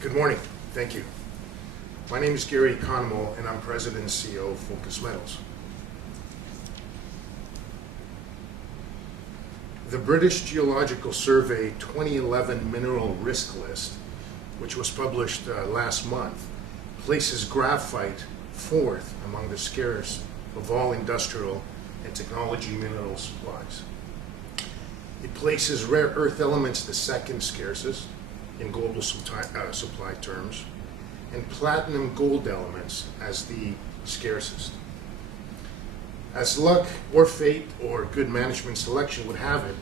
Good morning. Thank you. My name is Gary Economo, and I'm President and CEO of Focus Metals. The British Geological Survey 2011 Mineral Risk List, which was published last month, places graphite fourth among the scarce of all industrial and technology mineral supplies. It places rare earth elements the second scarcest in global supply terms, and platinum gold elements as the scarcest. As luck or fate or good management selection would have it,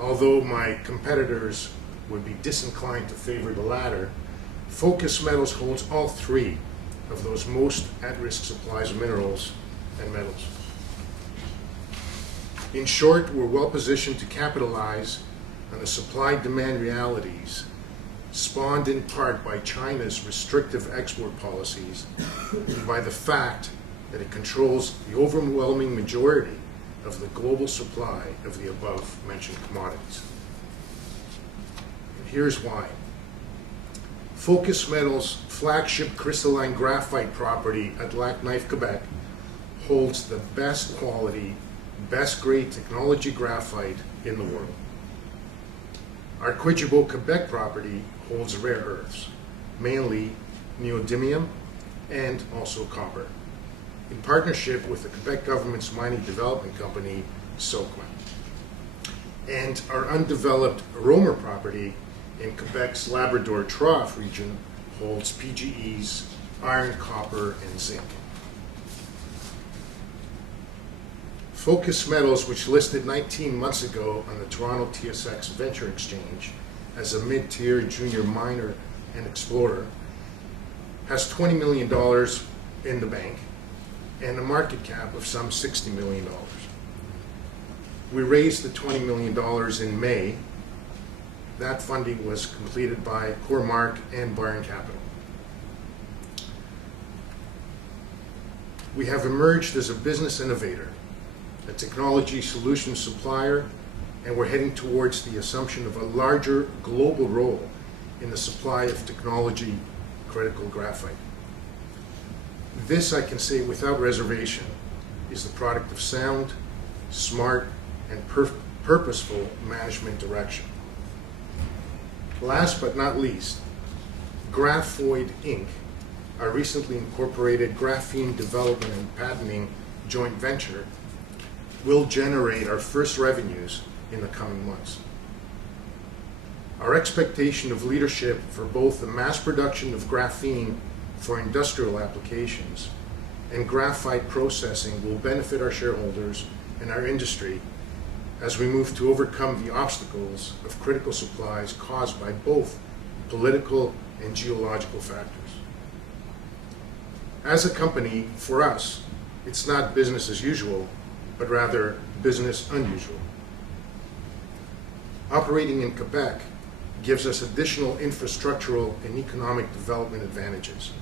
although my competitors would be disinclined to favor the latter, Focus Metals holds all three of those most at-risk supplies of minerals and metals. In short, we're well positioned to capitalize on the supply-demand realities spawned in part by China's restrictive export policies and by the fact that it controls the overwhelming majority of the global supply of the above-mentioned commodities. And here's why. Focus Metals' flagship crystalline graphite property at Lac Knife, Quebec, holds the best quality, best grade technology graphite in the world. Our Economo, Quebec property holds rare earths, mainly neodymium and also copper, in partnership with the Quebec government's mining development company, SOCMA. And our undeveloped Romer property in Quebec's Labrador Trough region holds PGEs, iron, copper, and zinc. Focus Metals, which listed 19 months ago on the Toronto TSX Venture Exchange as a mid-tier junior miner and explorer, has $20 million in the bank and a market cap of some $60 million. We raised the $20 million in May. That funding was completed by Cormark and Byron Capital. We have emerged as a business innovator, a technology solution supplier, and we're heading towards the assumption of a larger global role in the supply of technology critical graphite. This, I can say without reservation, is the product of sound, smart, and purposeful management direction. Last but not least, Graphoid Inc., our recently incorporated graphene development and patenting joint venture, will generate our first revenues in the coming months. Our expectation of leadership for both the mass production of graphene for industrial applications and graphite processing will benefit our shareholders and our industry as we move to overcome the obstacles of critical supplies caused by both political and geological factors. As a company, for us, it's not business as usual, but rather business unusual. Operating in Quebec gives us additional infrastructural and economic development advantages.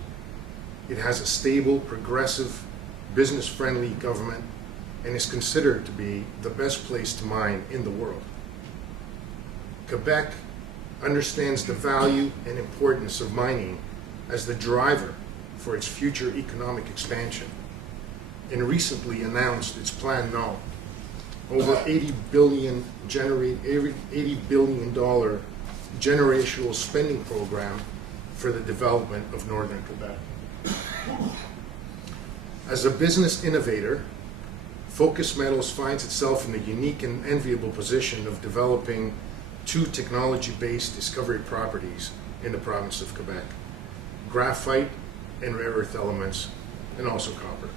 It has a stable, progressive, business-friendly government and is considered to be the best place to mine in the world. Quebec understands the value and importance of mining as the driver for its future economic expansion and recently announced its plan now. Over $80 billion generational spending program for the development of northern Quebec. As a business innovator, Focus Metals finds itself in the unique and enviable position of developing two technology-based discovery properties in the province of Quebec: graphite and rare earth elements, and also copper.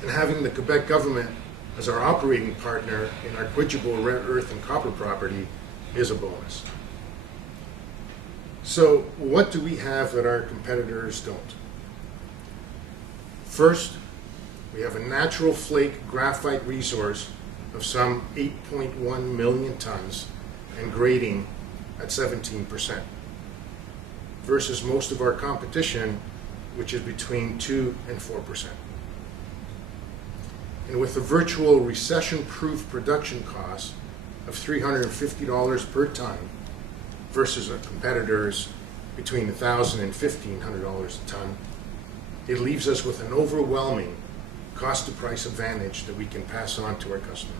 And having the Quebec government as our operating partner in our Economo rare earth and copper property is a bonus. So what do we have that our competitors don't? First, we have a natural flake graphite resource of some 8.1 million tons and grading at 17%, versus most of our competition, which is between 2 and 4%. And with a virtual recession-proof production cost of $350 per ton versus our competitors between $1,000 and $1,500 a ton, it leaves us with an overwhelming cost-to-price advantage that we can pass on to our customers.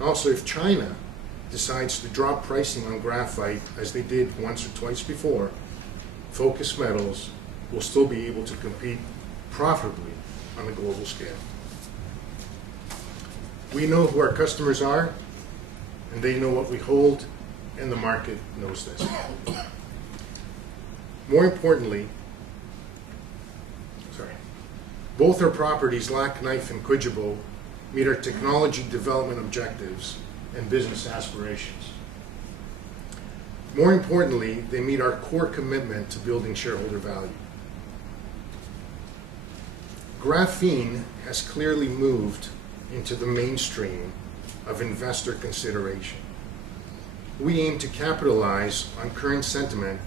Also, if China decides to drop pricing on graphite as they did once or twice before, Focus Metals will still be able to compete profitably on a global scale. We know who our customers are, and they know what we hold, and the market knows this. More importantly, both our properties, Lac Knife and Quidjabo, meet our technology development objectives and business aspirations. More importantly, they meet our core commitment to building shareholder value. Graphene has clearly moved into the mainstream of investor consideration. We aim to capitalize on current sentiment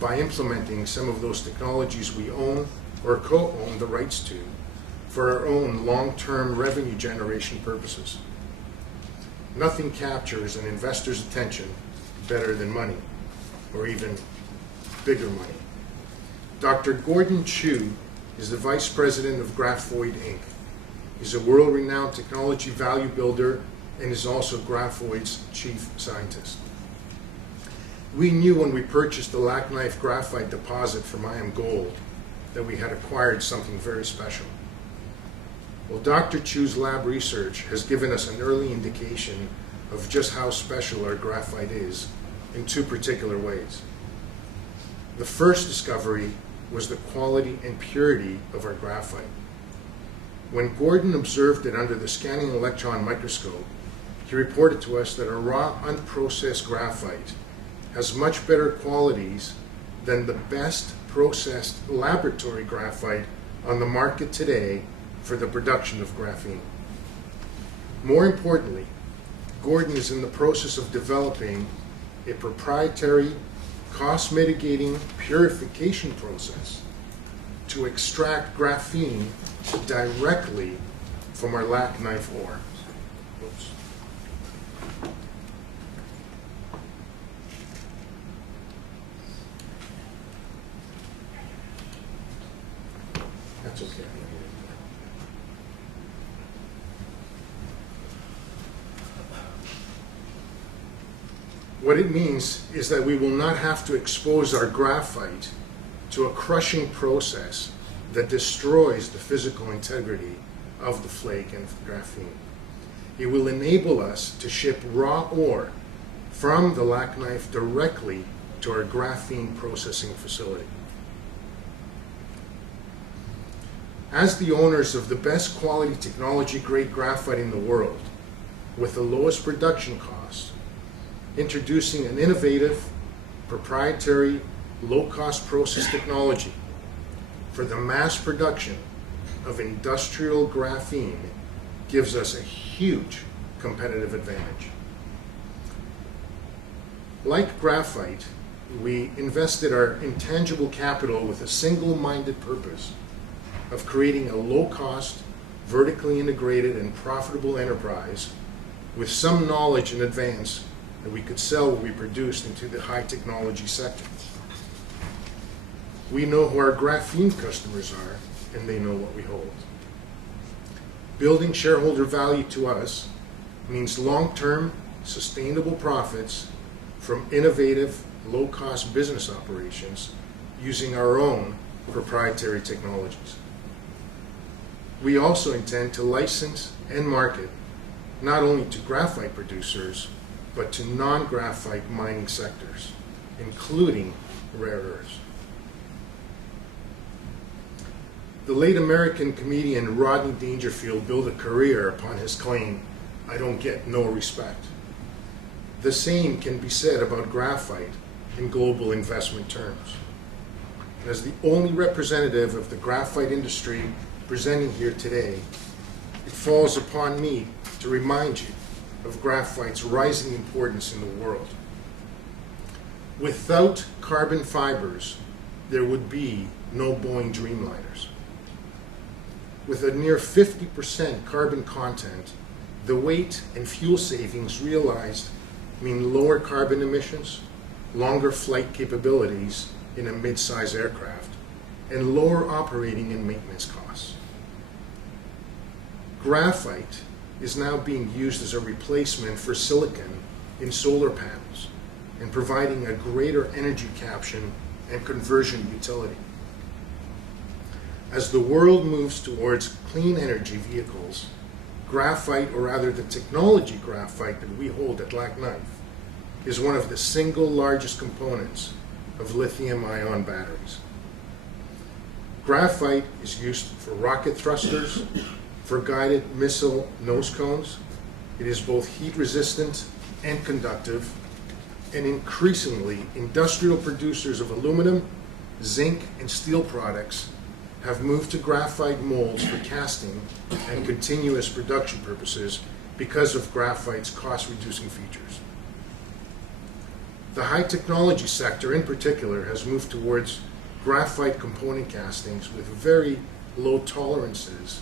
by implementing some of those technologies we own or co-own the rights to for our own long-term revenue generation purposes. Nothing captures an investor's attention better than money, or even bigger money. Dr. Gordon Chu is the Vice President of Graphoid Inc. He's a world-renowned technology value builder and is also Graphoid's chief scientist. We knew when we purchased the Lac Knife graphite deposit from IAMGOLD that we had acquired something very special. Well, Dr. Chu's lab research has given us an early indication of just how special our graphite is in two particular ways. The first discovery was the quality and purity of our graphite. When Gordon observed it under the scanning electron microscope, he reported to us that our raw, unprocessed graphite has much better qualities than the best processed laboratory graphite on the market today for the production of graphene. More importantly, Gordon is in the process of developing a proprietary, cost-mitigating purification process to extract graphene directly from our Lac Knife ore. Oops. That's okay. What it means is that we will not have to expose our graphite to a crushing process that destroys the physical integrity of the flake and graphene. It will enable us to ship raw ore from the Lac Knife directly to our graphene processing facility. As the owners of the best quality technology grade graphite in the world, with the lowest production costs, introducing an innovative, proprietary, low-cost process technology for the mass production of industrial graphene gives us a huge competitive advantage. Like graphite, we invested our intangible capital with a single-minded purpose of creating a low-cost, vertically integrated, and profitable enterprise with some knowledge in advance that we could sell what we produced into the high technology sector. We know who our graphene customers are, and they know what we hold. Building shareholder value to us means long-term, sustainable profits from innovative, low-cost business operations using our own proprietary technologies. We also intend to license and market not only to graphite producers, but to non-graphite mining sectors, including rare earths. The late American comedian Rodney Dangerfield built a career upon his claim, "I don't get no respect." The same can be said about graphite in global investment terms. And as the only representative of the graphite industry presenting here today, it falls upon me to remind you of graphite's rising importance in the world. Without carbon fibers, there would be no Boeing Dreamliners. With a near 50% carbon content, the weight and fuel savings realized mean lower carbon emissions, longer flight capabilities in a mid-size aircraft, and lower operating and maintenance costs. Graphite is now being used as a replacement for silicon in solar panels and providing a greater energy capture and conversion utility. As the world moves towards clean energy vehicles, graphite, or rather the technology graphite that we hold at Black Knife, is one of the single largest components of lithium-ion batteries. Graphite is used for rocket thrusters, for guided missile nose cones. It is both heat resistant and conductive, and increasingly industrial producers of aluminum, zinc, and steel products have moved to graphite molds for casting and continuous production purposes because of graphite's cost-reducing features. The high technology sector in particular has moved towards graphite component castings with very low tolerances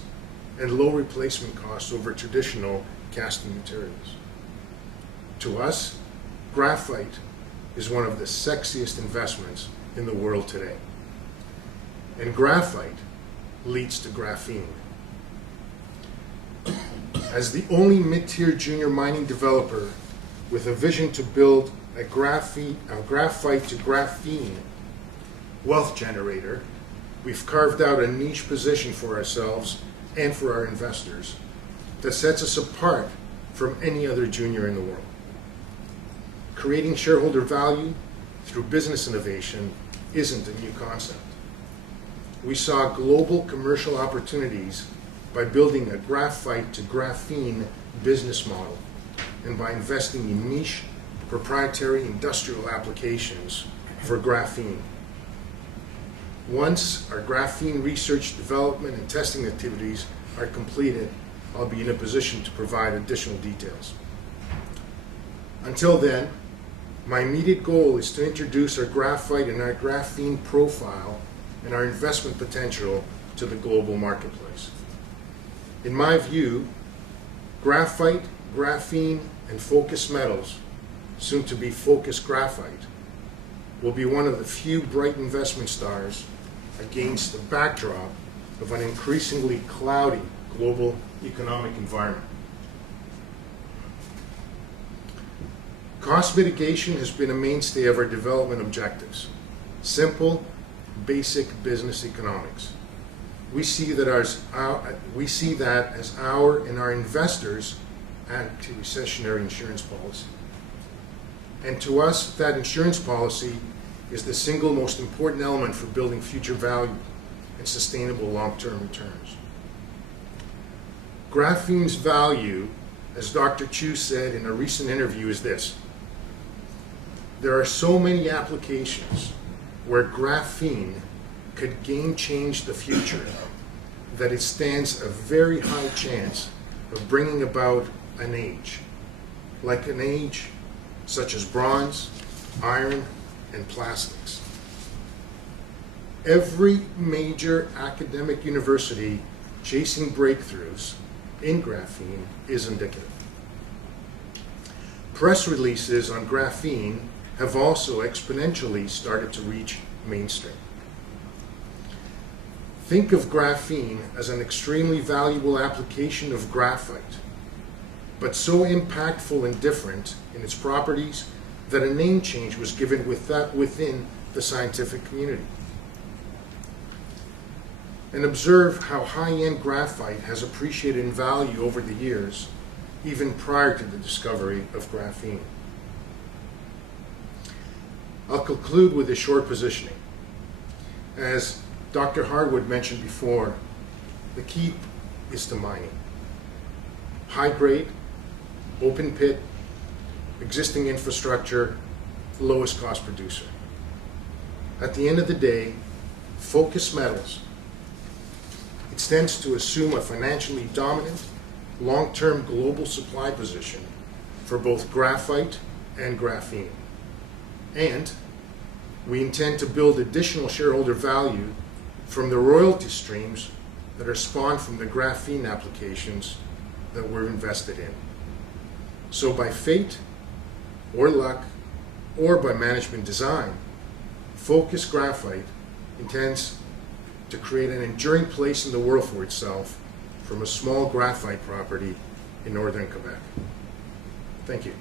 and low replacement costs over traditional casting materials. To us, graphite is one of the sexiest investments in the world today. And graphite leads to graphene. As the only mid-tier junior mining developer with a vision to build a graphite to graphene wealth generator, we've carved out a niche position for ourselves and for our investors that sets us apart from any other junior in the world. Creating shareholder value through business innovation isn't a new concept. We saw global commercial opportunities by building a graphite to graphene business model and by investing in niche proprietary industrial applications for graphene. Once our graphene research, development, and testing activities are completed, I'll be in a position to provide additional details. Until then, my immediate goal is to introduce our graphite and our graphene profile and our investment potential to the global marketplace. In my view, graphite, graphene, and focus metals, soon to be focus graphite, will be one of the few bright investment stars against the backdrop of an increasingly cloudy global economic environment. Cost mitigation has been a mainstay of our development objectives. Simple, basic business economics. We see that as our and our investors' anti-recessionary insurance policy. And to us, that insurance policy is the single most important element for building future value and sustainable long-term returns. Graphene's value, as Dr. Chu said in a recent interview, is this: there are so many applications where graphene could game change the future that it stands a very high chance of bringing about an age, like an age such as bronze, iron, and plastics. Every major academic university chasing breakthroughs in graphene is indicative. Press releases on graphene have also exponentially started to reach mainstream. Think of graphene as an extremely valuable application of graphite, but so impactful and different in its properties that a name change was given within the scientific community. And observe how high-end graphite has appreciated in value over the years, even prior to the discovery of graphene. I'll conclude with a short positioning. As Dr. Harwood mentioned before, the key is to mining. High grade, open pit, existing infrastructure, lowest cost producer. At the end of the day, focus metals. It stands to assume a financially dominant, long-term global supply position for both graphite and graphene. And we intend to build additional shareholder value from the royalty streams that are spawned from the graphene applications that we're invested in. So by fate or luck or by management design, Focus Graphite intends to create an enduring place in the world for itself from a small graphite property in northern Quebec. Thank you.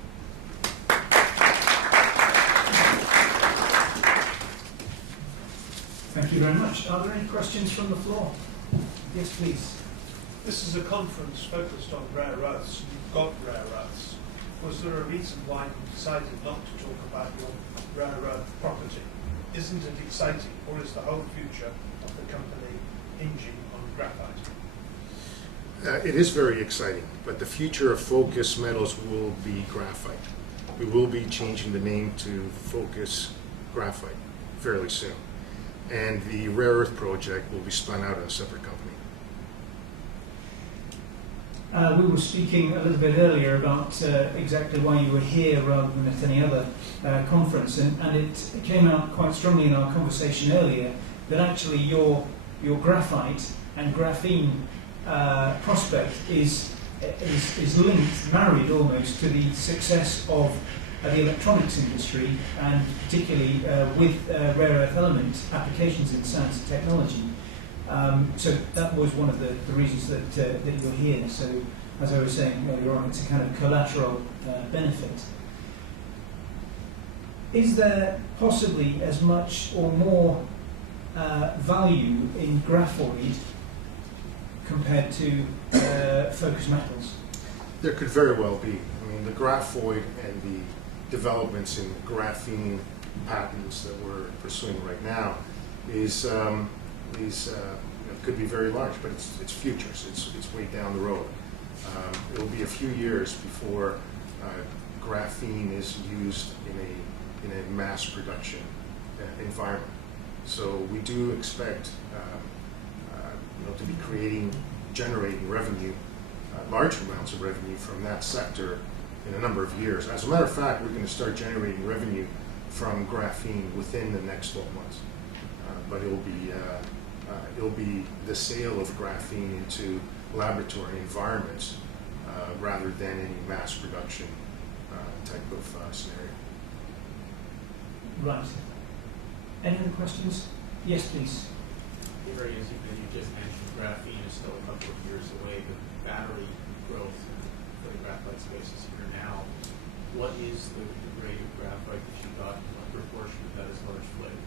Thank you very much. Are there any questions from the floor? Yes, please. This is a conference focused on rare earths. You've got rare earths. Was there a reason why you decided not to talk about your rare earth property? Isn't it exciting, or is the whole future of the company hinging on graphite? It is very exciting, but the future of Focus Metals will be graphite. We will be changing the name to Focus Graphite fairly soon. And the rare earth project will be spun out in a separate company. We were speaking a little bit earlier about exactly why you were here rather than at any other conference, and it came out quite strongly in our conversation earlier that actually your graphite and graphene prospect is linked, married almost, to the success of the electronics industry, and particularly with rare earth element applications in science and technology. So that was one of the reasons that you're here. So, as I was saying earlier on, it's a kind of collateral benefit. Is there possibly as much or more value in graphoid compared to Focus Metals? There could very well be. I mean, the graphoid and the developments in graphene patents that we're pursuing right now could be very large, but it's futures. It's way down the road. It will be a few years before graphene is used in a mass production environment. So we do expect to be generating revenue, large amounts of revenue from that sector in a number of years. As a matter of fact, we're going to start generating revenue from graphene within the next 12 months. But it'll be the sale of graphene into laboratory environments rather than any mass production type of scenario. Right. Any other questions? Yes, please. Very easy, because you just mentioned graphene is still a couple of years away, but battery growth for the graphite space is here now. What is the grade of graphite that you got, and what proportion of that is large flake?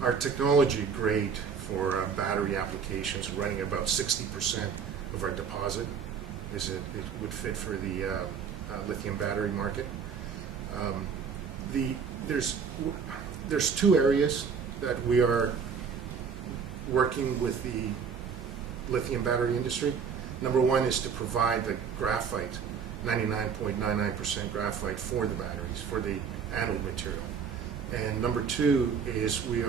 Our technology grade for battery applications running about 60% of our deposit. It would fit for the lithium battery market. There's two areas that we are working with the lithium battery industry. Number one is to provide the graphite, 99.99% graphite for the batteries, for the anode material. And number two is we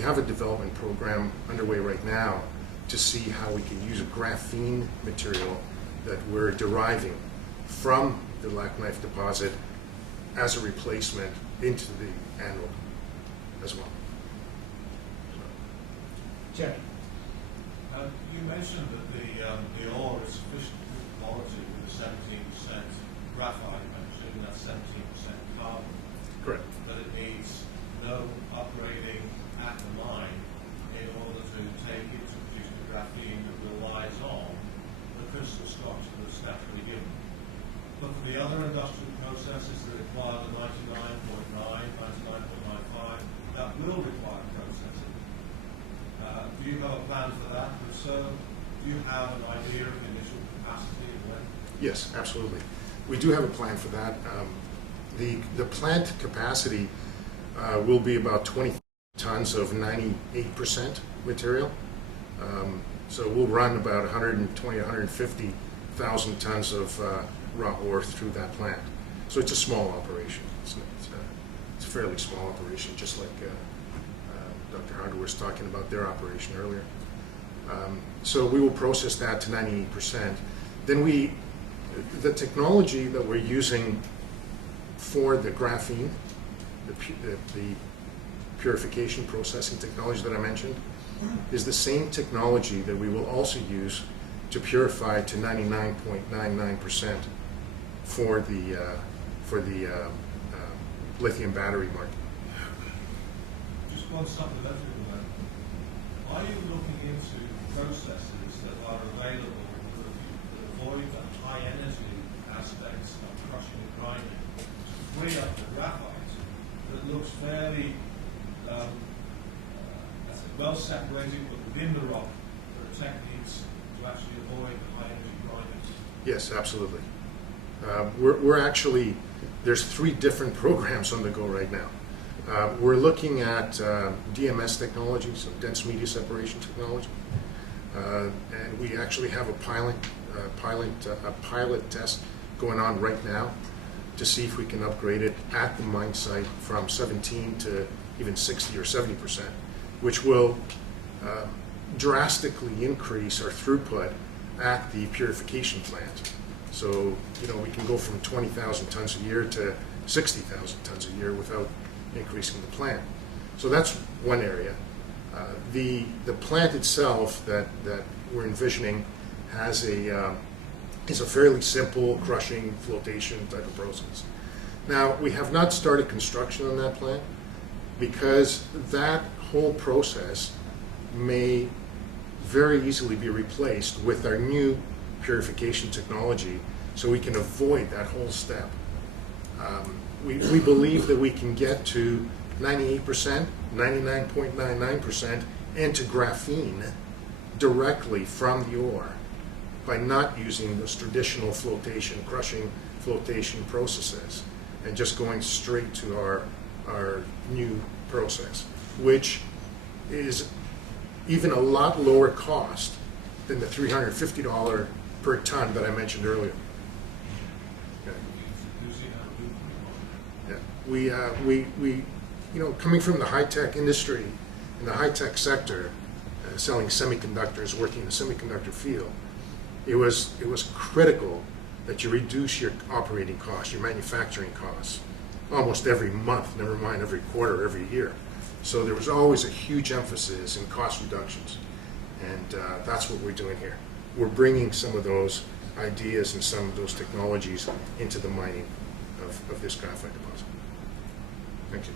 have a development program underway right now to see how we can use a graphene material that we're deriving from the Lac Knife deposit as a replacement into the anode as well. Jerry. You mentioned that the ore is sufficiently good quality with 17% graphite, I'm assuming that's 17% carbon. Correct. But it needs no upgrading at the mine in order to take it to produce the graphene that relies on the crystal structure that's naturally given. But for the other industrial processes that require the 99.9, 99.95, that will require processing. Do you have a plan for that? If so, do you have an idea of the initial capacity and when? Yes, absolutely. We do have a plan for that. The plant capacity will be about 20 tons of 98% material. So we'll run about 120, 150,000 tons of raw ore through that plant. So it's a small operation. It's a fairly small operation, just like Dr. Harder was talking about their operation earlier. So we will process that to 98%. Then the technology that we're using for the graphene, the purification processing technology that I mentioned, is the same technology that we will also use to purify to 99.99% for the lithium battery market. Just one supplementary on that. Are you looking into processes that are available that avoid the high energy aspects of crushing and grinding to free up the graphite that looks fairly well separated but within the rock? There are techniques to actually avoid the high energy grinding. Yes, absolutely. We're actually, there's 3 different programs on the go right now. We're looking at DMS technology, so dense media separation technology, and we actually have a pilot test going on right now to see if we can upgrade it at the mine site from 17 to even 60 or 70%, which will drastically increase our throughput at the purification plant. So, we can go from 20,000 tons a year to 60,000 tons a year without increasing the plant. So that's one area. The plant itself that we're envisioning has is a fairly simple crushing flotation type of process. Now, we have not started construction on that plant because that whole process may very easily be replaced with our new purification technology, so we can avoid that whole step. We believe that we can get to 98%, 99.99% into graphene directly from the ore by not using those traditional flotation, crushing flotation processes, and just going straight to our new process, which is even a lot lower cost than the $350 per ton that I mentioned earlier. Okay. Yeah. We coming from the high-tech industry, in the high-tech sector, selling semiconductors, working in the semiconductor field, it was critical that you reduce your operating costs, your manufacturing costs, almost every month, never mind every quarter, every year. So there was always a huge emphasis in cost reductions, and that's what we're doing here. We're bringing some of those ideas and some of those technologies into the mining of this graphite deposit. Thank you.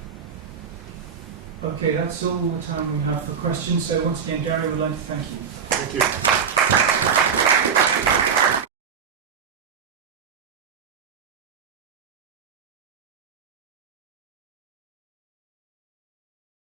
Okay, that's all the time we have for questions. So once again, Gary, would like to thank you. Thank you.